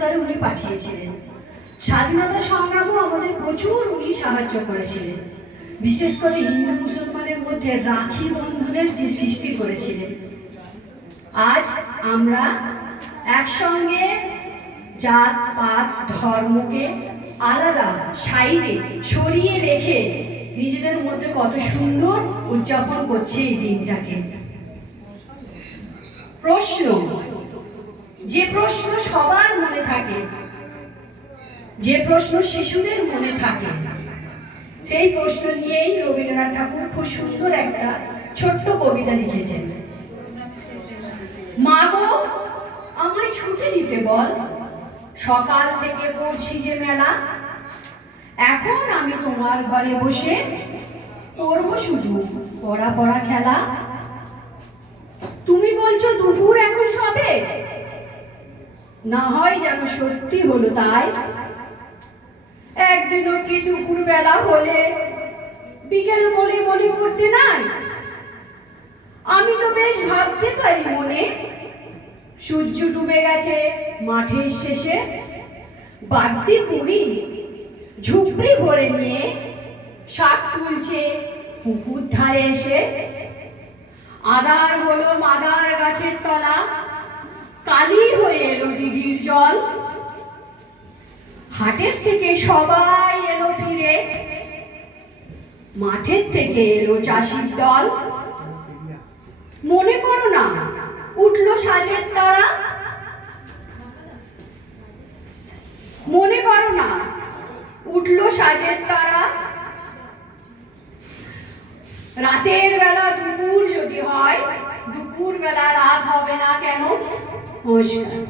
উত্তরে উনি পাঠিয়েছিলেন। স্বাধীনতা সংগ্রামও আমাদের প্রচুর উনি সাহায্য করেছিলেন। বিশেষ করে হিন্দু মুসলমানের মধ্যে রাখি বন্ধনের যে সৃষ্টি করেছিলেন। আজ আমরা একসঙ্গে জাত পাত ধর্মকে আলাদা সাইডে সরিয়ে রেখে নিজেদের মধ্যে কত সুন্দর উদযাপন করছে এই দিনটাকে। প্রশ্ন, যে প্রশ্ন সবার মনে থাকে, যে প্রশ্ন শিশুদের মনে থাকে, সেই প্রশ্ন নিয়েই রবীন্দ্রনাথ ঠাকুর খুব সুন্দর একটা ছোট্ট কবিতা লিখেছেন। মা গো আমায় ছুটে দিতে বল, সকাল থেকে পড়ছি যে মেলা, এখন আমি তোমার ঘরে বসে করবো শুধু পড়া পড়া খেলা। তুমি বলছো দুপুর এখন সবে, না হয় যেন সত্যি হলো তাই। একদিনও কি দুপুর বেলা হলে বিকেল বলে মনে করতে নাই? আমি তো বেশ ভাবতে পারি মনে, সূর্য ডুবে গেছে মাঠের শেষে, বাড়তি পুরি ঝুপড়ি ভরে নিয়ে শাক তুলছে পুকুর ধারে এসে। আদার হলো মাদার গাছের তলা, কালি হয়ে এলো দিঘির জল। হাটের থেকে সবাই এলো ফিরে, মাঠের থেকে এলো চাষির দল। মনে করো না উঠলো সাজের তারা, মনে করো না উঠলো সাজের তারা। রাতের বেলা দুপুর যদি হয়, দুপুর বেলা রাত হবে না কেন? নমস্কার।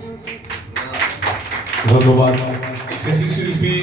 ধন্যবাদ শিল্পী।